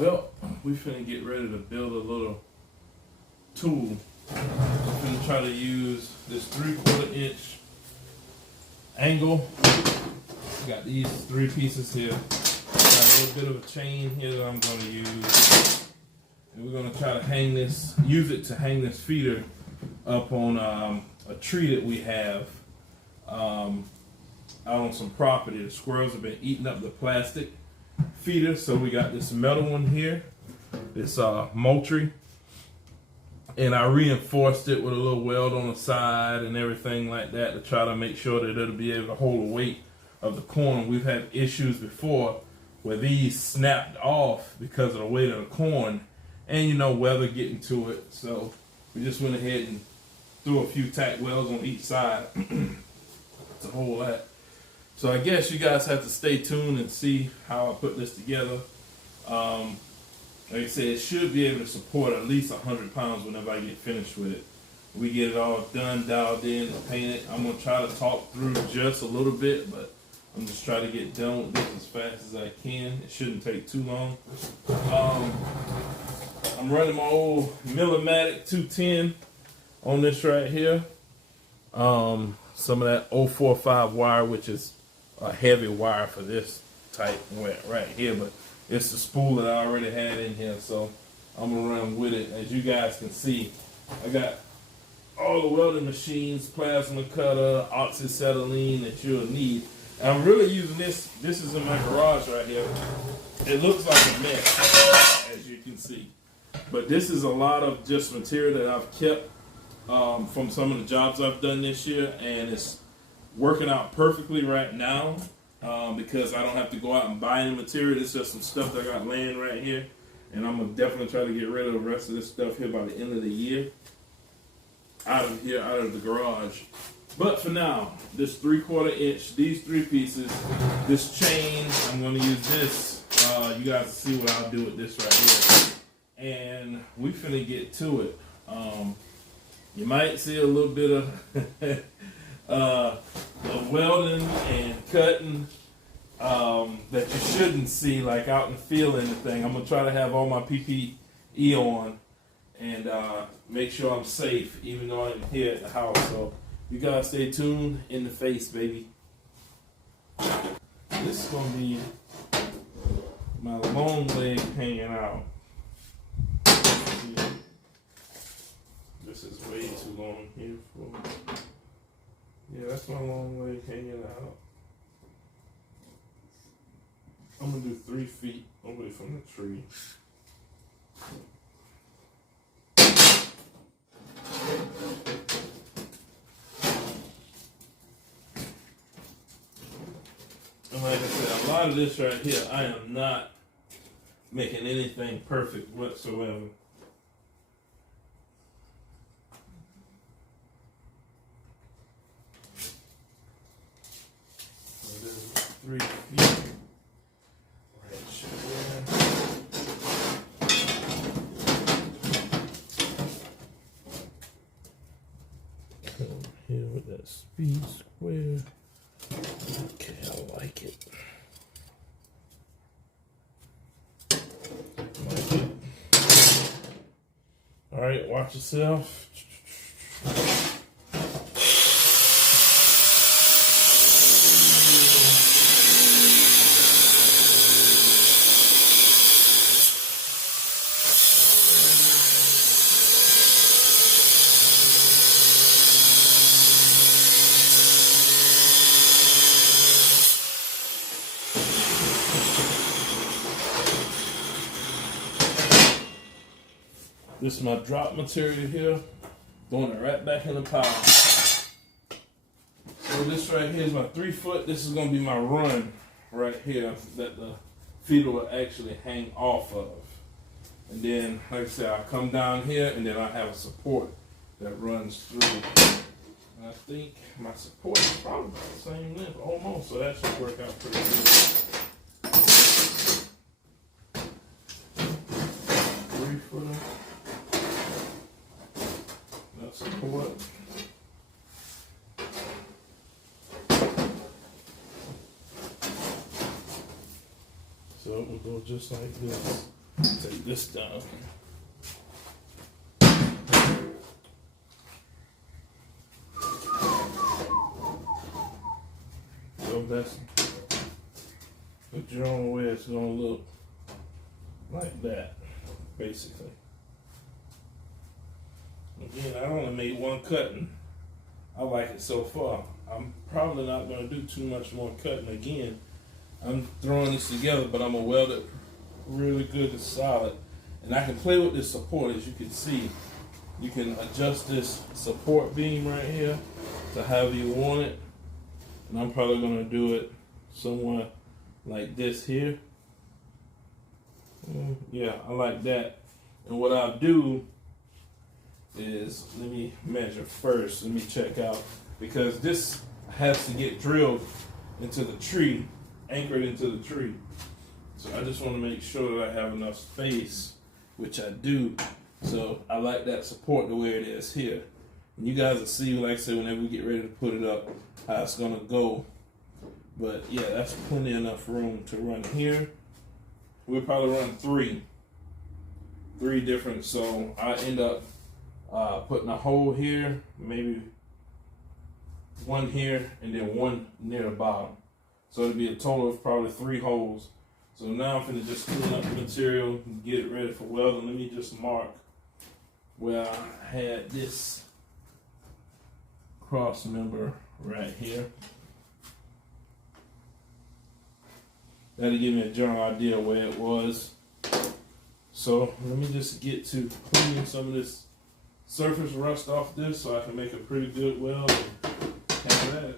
Well, we finna get ready to build a little tool. I'm finna try to use this 3/4 inch angle. Got these 3 pieces here. Got a little bit of a chain here that I'm gonna use. And we're gonna try to hang this, use it to hang this feeder up on a tree that we have out on some property. The squirrels have been eating up the plastic feeder, so we got this metal one here, this Moultrie, and I reinforced it with a little weld on the side and everything like that to try to make sure that it'll be able to hold the weight of the corn. We've had issues before where these snapped off because of the weight of the corn and, you know, weather getting to it. So we just went ahead and threw a few tack welds on each side to hold that. So I guess you guys have to stay tuned and see how I put this together. Like I said, it should be able to support at least 100 pounds whenever I get finished with it. We get it all done, dialed in, and painted. I'm going to try to talk through just a little bit, but I'm just trying to get done with this as fast as I can. It shouldn't take too long. I'm running my old Millimatic 210 on this right here. Some of that 045 wire, which is a heavy wire for this type right here, but it's the spool that I already had in here, so I'm gonna run with it. As you guys can see, I got all the welding machines, plasma cutter, oxyacetylene that you'll need. And I'm really using this. This is in my garage right here. It looks like a mess, as you can see, but this is a lot of just material that I've kept from some of the jobs I've done this year, and it's working out perfectly right now because I don't have to go out and buy any material. It's just some stuff that I got laying right here, and I'm gonna definitely try to get rid of the rest of this stuff here by the end of the year, out of the garage. But for now, this 3/4 inch, these 3 pieces, this chain, I'm gonna use this. You guys will see what I'll do with this right here, and we finna get to it. You might see a little bit of welding and cutting that you shouldn't see, like out in the field and anything. I'm going to try to have all my PPE on and make sure I'm safe, even though I'm here at the house. So you guys stay tuned. In the face, baby. This is going to be my long leg hanging out. This is way too long here for. Yeah, that's my long leg hanging out. I'm gonna do 3 feet away from the tree. And like I said, a lot of this right here, I am not making anything perfect whatsoever. So there's 3 feet. Here with that speed square. Okay, I like it. All right, watch yourself. This is my drop material here, throwing it right back in the pile. So this right here is my 3 foot. This is gonna be my run right here that the feeder will actually hang off of. And then, like I said, I'll come down here and then I have a support that runs through. And I think my support is probably about the same length, almost, so that should work out pretty good. 3 footer. Support. So it will go just like this. Take this down. So that's the drone where it's gonna look like that, basically. Again, I only made one cutting. I like it so far. I'm probably not gonna do too much more cutting again. I'm throwing this together, but I'm gonna weld it really good and solid. And I can play with this support, as you can see. You can adjust this support beam right here to however you want it. And I'm probably gonna do it somewhere like this here. Yeah, I like that. And what I'll do is, let me measure first. Let me check out, because this has to get drilled into the tree, anchored into the tree. So I just want to make sure that I have enough space, which I do. So I like that support the way it is here. And you guys will see, like I said, whenever we get ready to put it up, how it's gonna go. But yeah, that's plenty enough room to run here. We'll probably run three different. So I end up putting a hole here, maybe one here, and then one near the bottom. So it'll be a total of probably 3 holes. So now I'm gonna just clean up the material and get it ready for welding. Let me just mark where I had this cross member right here. That'll give me a general idea where it was. So let me just get to cleaning some of this surface rust off this so I can make a pretty good weld and have that.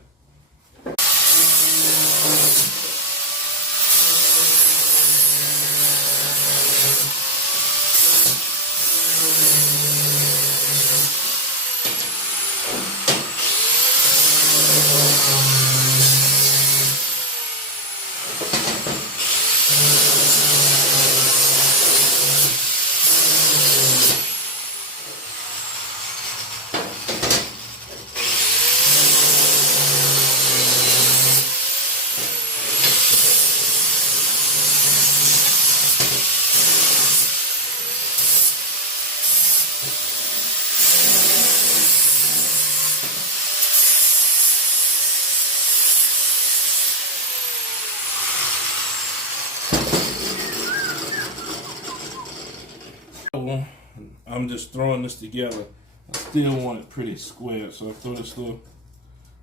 I'm just throwing this together. I still want it pretty square, so I throw this little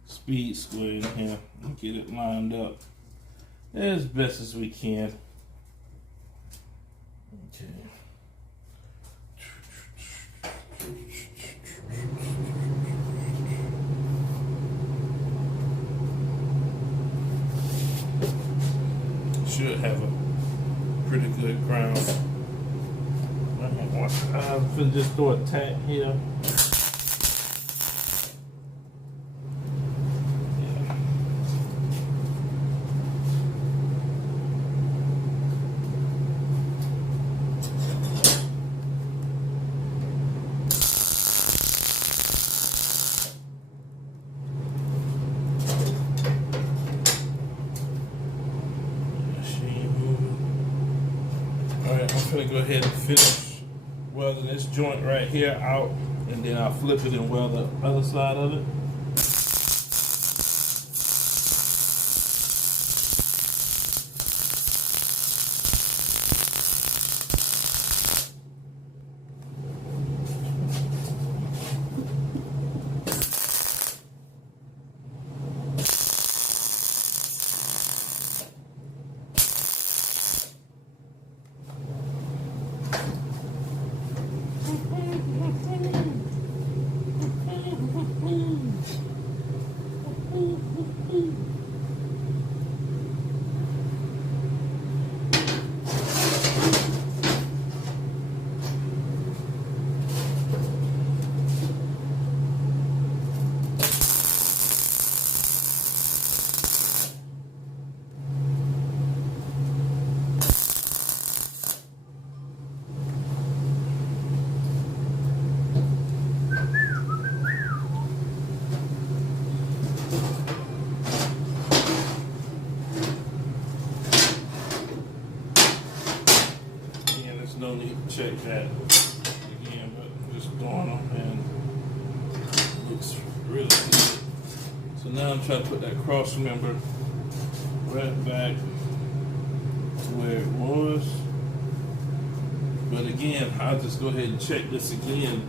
speed square in here and get it lined up as best as we can. Okay. Should have a pretty good ground. I'm gonna just throw a tack here. Alright, I'm gonna go ahead and finish welding this joint right here out, and then I'll flip it and weld the other side of it. no need to check that again, but just throwing them and it looks really good. So now I'm trying to put that cross member right back to where it was. But again, I'll just go ahead and check this again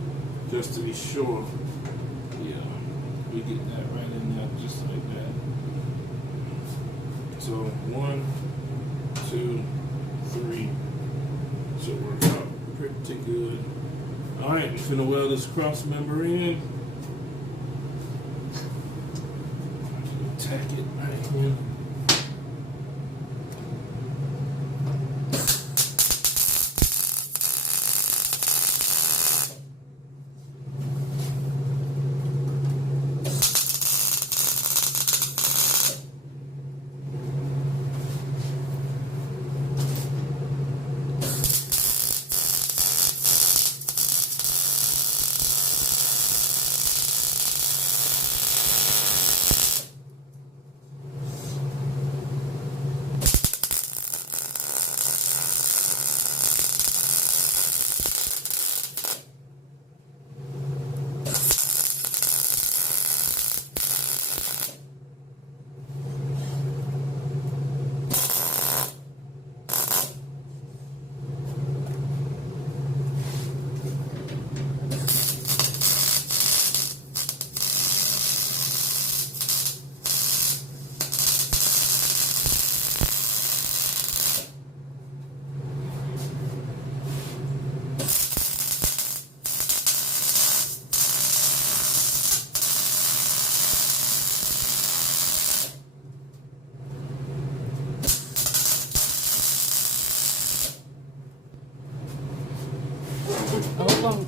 just to be sure. Yeah, we get that right in there just like that. So 1, 2, 3 should work out pretty good. Alright, we're gonna weld this cross member in. Tack it right here. Oh,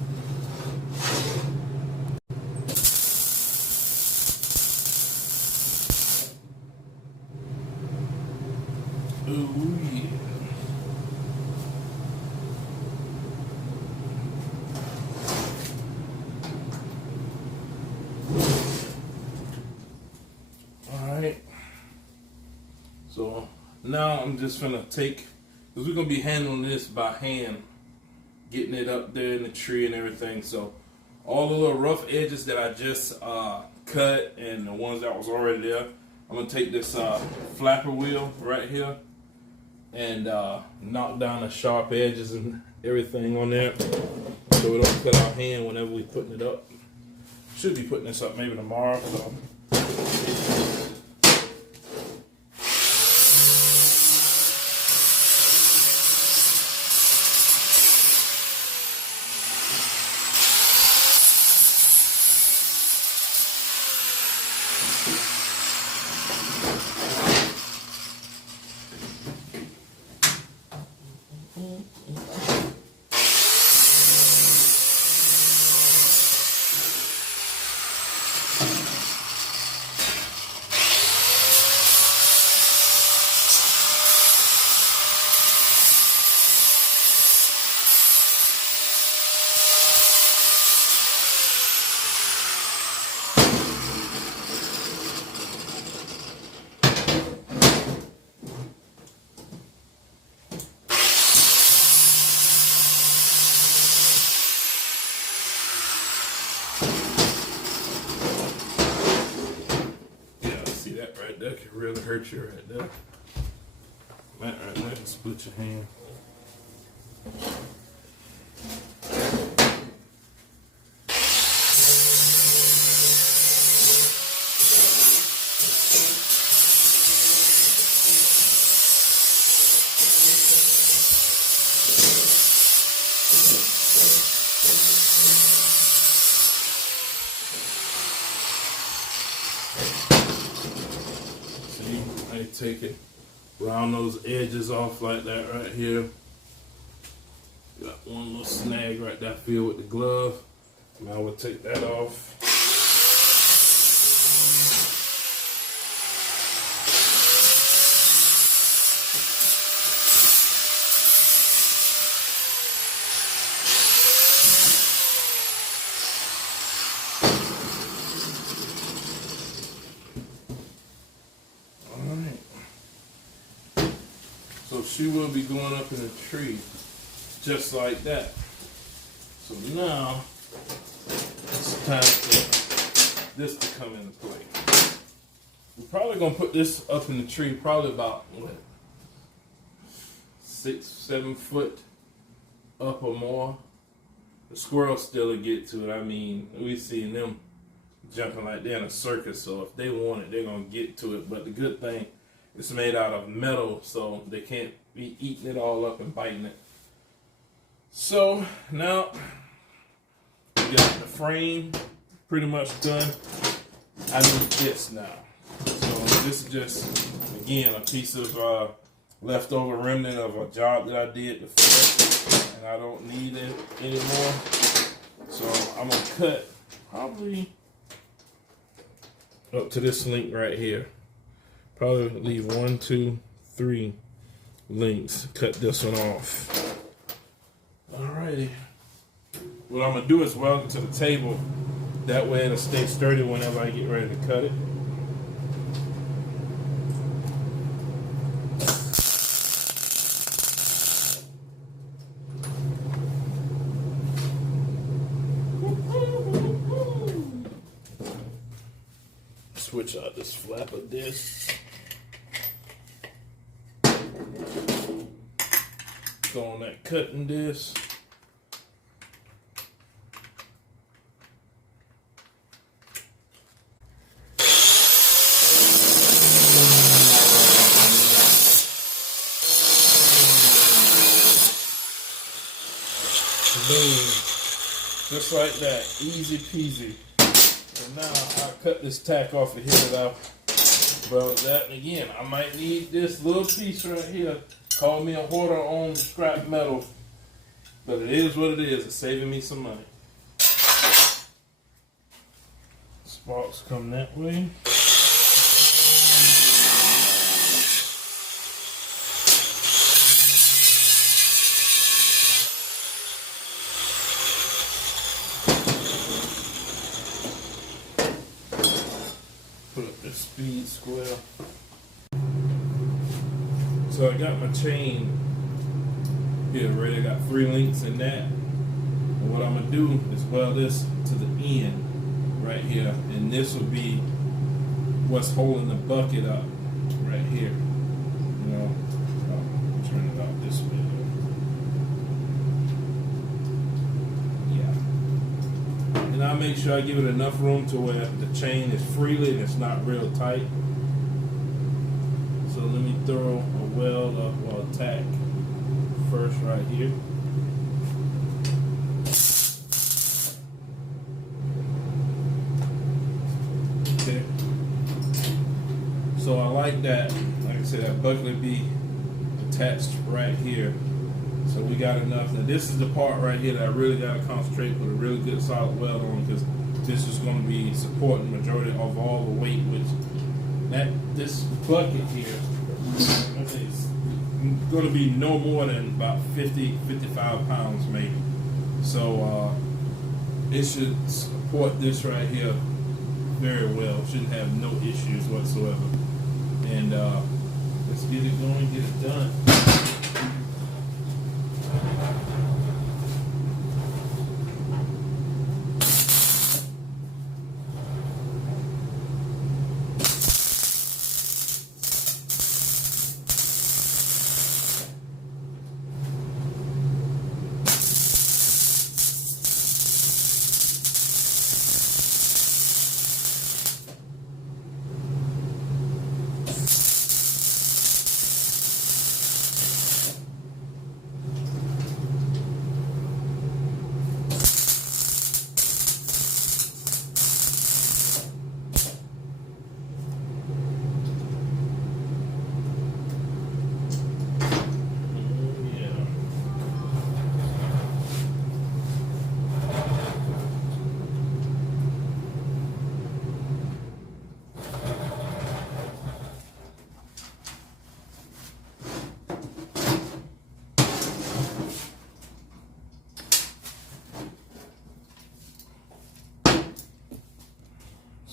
Ooh, yeah. Alright. So now I'm just gonna take, because we're gonna be handling this by hand, getting it up there in the tree and everything. So all the little rough edges that I just cut and the ones that was already there, I'm gonna take this flapper wheel right here and knock down the sharp edges and everything on there so we don't cut our hand whenever we putting it up. Should be putting this up maybe tomorrow. So that could really hurt you right there. That right there can split your hand. I take it, round those edges off like that right here. Got one little snag right there filled with the glove. Now we'll take that off. So she will be going up in a tree. just like that. So now it's time for this to come into play. We're probably gonna put this up in the tree, probably about what, 6-7 foot up or more. The squirrels still will get to it. I mean, we seen them jumping like they're in a circus, so if they want it, they're gonna get to it. But the good thing, it's made out of metal, so they can't be eating it all up and biting it. So now we got the frame pretty much done. I need this now. So this is just, again, a piece of leftover remnant of a job that I did before, and I don't need it anymore. So I'm gonna cut probably up to this length right here. Probably leave 1, 2, 3 links. Cut this one off. Alrighty. What I'm gonna do is weld it to the table. That way it'll stay sturdy whenever I get ready to cut it. Switch out this flap of this. Go on that cutting disc. Boom. Just like that. Easy peasy. And now I'll cut this tack off of here that I brought that. And again, I might need this little piece right here. Call me a hoarder on scrap metal, but it is what it is. It's saving me some money. Sparks come that way. Put up this speed square. So I got my chain here ready. I got 3 links in that. And what I'm gonna do is weld this to the end right here, and this will be what's holding the bucket up right here. You know, I'll turn it out this way. Yeah. And I'll make sure I give it enough room to where the chain is freely and it's not real tight. So let me throw a weld up or a tack first right here. Okay. So I like that. Like I said, that bucket will be attached right here. So we got enough. Now this is the part right here that I really got to concentrate with a really good solid weld on, because this is going to be supporting the majority of all the weight, which this bucket here is going to be no more than about 50-55 pounds maybe. So it should support this right here very well. Shouldn't have no issues whatsoever. And let's get it going, get it done.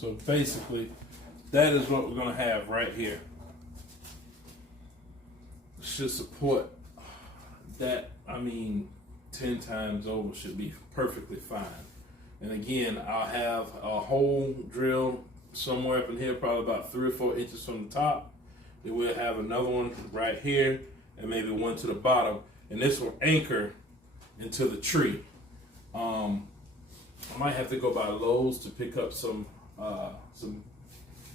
So basically, that is what we're going to have right here. It should support that, I mean, 10 times over should be perfectly fine. And again, I'll have a hole drill somewhere up in here, probably about 3 or 4 inches from the top. Then we'll have another one right here, and maybe one to the bottom. And this will anchor into the tree. I might have to go by Lowe's to pick up some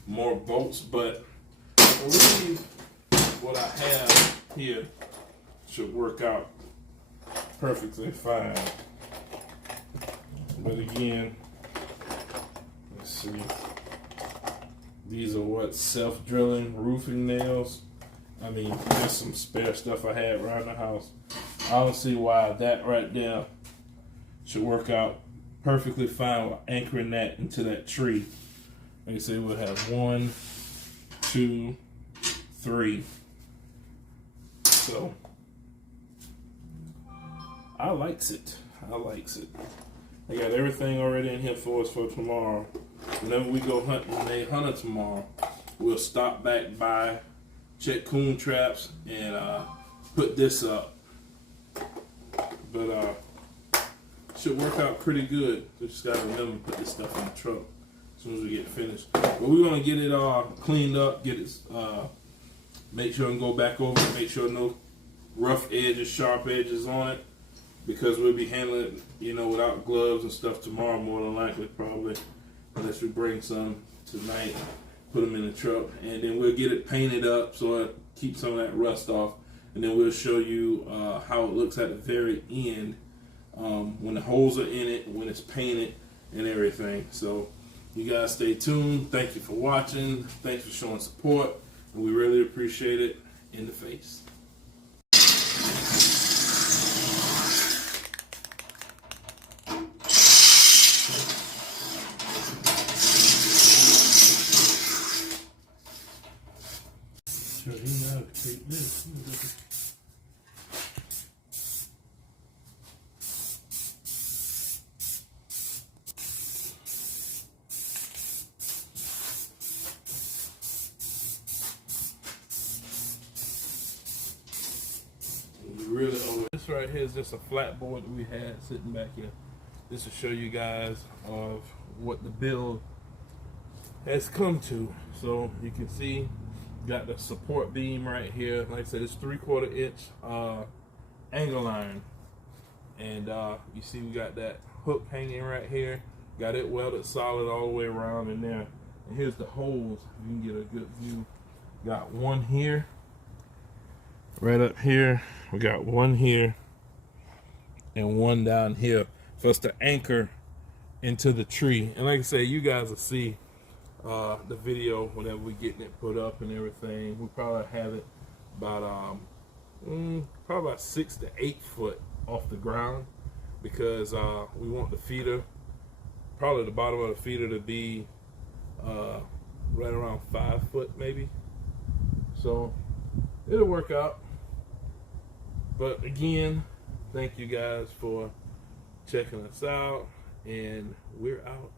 more bolts, but I believe what I have here should work out perfectly fine. But again, let's see. These are what, self-drilling roofing nails. I mean, just some spare stuff I had around the house. I don't see why that right there should work out perfectly fine with anchoring that into that tree. Like I say, we'll have 1, 2, 3. So I likes it. I likes it. I got everything already in here for us for tomorrow. Whenever we go hunting, they hunt tomorrow, we'll stop back by, check coon traps, and put this up. But should work out pretty good. Just gotta remember to put this stuff in the truck as soon as we get finished. But we're gonna get it all cleaned up, get it, make sure and go back over it, make sure no rough edges, sharp edges on it, because we'll be handling it, you know, without gloves and stuff tomorrow, more than likely, probably, unless we bring some tonight, put them in the truck, and then we'll get it painted up so it keeps some of that rust off, and then we'll show you how it looks at the very end when the holes are in it, when it's painted and everything. So you guys stay tuned. Thank you for watching. Thanks for showing support, and we really appreciate it. In the face. Show you how to take this. Really, this right here is just a flat board that we had sitting back here. This will show you guys of what the build has come to. So you can see, got the support beam right here. Like I said, it's 3/4 inch angle iron, and you see we got that hook hanging right here. Got it welded solid all the way around in there. And here's the holes. You can get a good view. Got one here. Right up here, we got one here and one down here for us to anchor into the tree. And like I say, you guys will see the video whenever we getting it put up and everything. We probably have it about probably about 6 to 8 foot off the ground, because we want the feeder, probably the bottom of the feeder, to be right around 5 foot maybe. So it'll work out. But again, thank you guys for checking us out, and we're out.